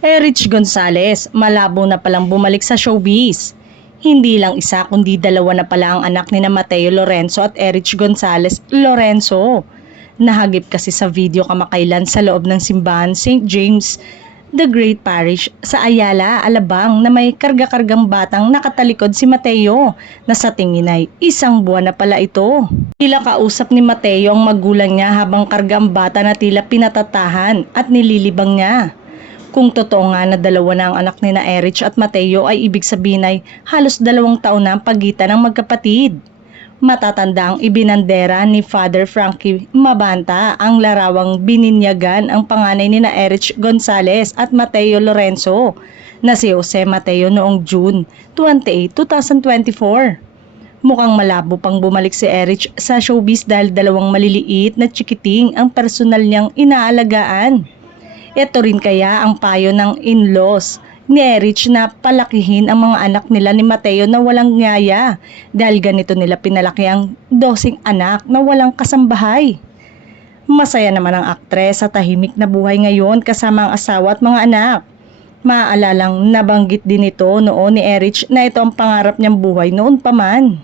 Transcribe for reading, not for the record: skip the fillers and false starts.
Rich Gonzalez, malabo na palang bumalik sa showbiz. Hindi lang isa kundi dalawa na pala ang anak ni na Mateo Lorenzo at Erich Gonzalez Lorenzo. Nahagip kasi sa video kamakailan sa loob ng simbahan St. James the Great Parish sa Ayala, Alabang na may karga-kargang batang nakatalikod si Mateo na sa tingin ay 1 buwan na pala ito. Tila kausap ni Mateo ang magulang niya habang karga ang bata na tila pinatatahan at nililibang niya. Kung totoo nga na dalawa na ang anak ni na Erich at Mateo ay ibig sabihin ay halos 2 taon na ang pagitan ng magkapatid. Matatanda ang ibinandera ni Father Frankie Mabanta ang larawang bininyagan ang panganay ni na Erich Gonzalez at Mateo Lorenzo na si Jose Mateo noong June 28, 2024. Mukhang malabo pang bumalik si Erich sa showbiz dahil 2 maliliit na chikiting ang personal niyang inaalagaan. Ito rin kaya ang payo ng in-laws ni Erich na palakihin ang mga anak nila ni Mateo na walang ngaya dahil ganito nila pinalaki ang 12 anak na walang kasambahay. Masaya naman ang aktres sa tahimik na buhay ngayon kasama ang asawa at mga anak. Maaalalang nabanggit din ito noon ni Erich na ito ang pangarap niyang buhay noon pa man.